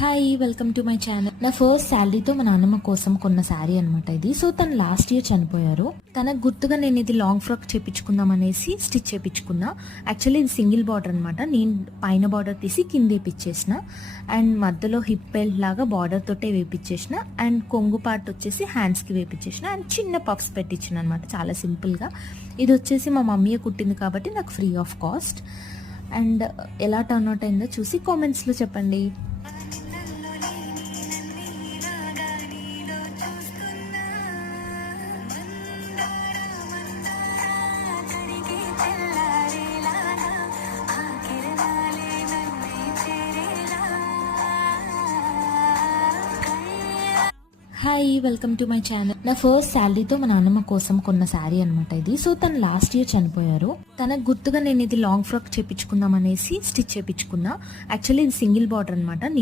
Hi welcome to my channel. నా first శాలరీతో మా నాన్నమ్మ కోసం కొన్న శారీ అనమాట ఇది. సో తను లాస్ట్ ఇయర్ చనిపోయారు. తనకు గుర్తుగా నేను ఇది లాంగ్ ఫ్రాక్ చేపించుకుందాం అనేసి స్టిచ్ చేపించుకున్నా. యాక్చువల్లీ ఇది సింగిల్ బార్డర్ అనమాట. నేను పైన బార్డర్ తీసి కింద వేపించేసిన అండ్ మధ్యలో హిప్ బెల్ట్ లాగా బార్డర్ తోటే వేపించేసిన అండ్ కొంగు పార్ట్ వచ్చేసి హ్యాండ్స్కి వేపించేసిన అండ్ చిన్న పఫ్స్ పెట్టించిన అనమాట. చాలా సింపుల్గా. ఇది వచ్చేసి మా మమ్మీయే కుట్టింది కాబట్టి నాకు ఫ్రీ ఆఫ్ కాస్ట్. అండ్ ఎలా టర్న్ అవుట్ అయిందో చూసి కామెంట్స్లో చెప్పండి. Hi welcome to my channel. నా ఫస్ట్ శాలరీతో మా నాన్నమ్మ కోసం కొన్న శారీ అనమాట ఇది. సో తను లాస్ట్ ఇయర్ చనిపోయారు. తనకు గుర్తుగా నేను ఇది లాంగ్ ఫ్రాక్ చేపించుకుందాం అనేసి స్టిచ్ చేపించుకున్నా. యాక్చువల్లీ ఇది సింగిల్ బార్డర్ అనమాట.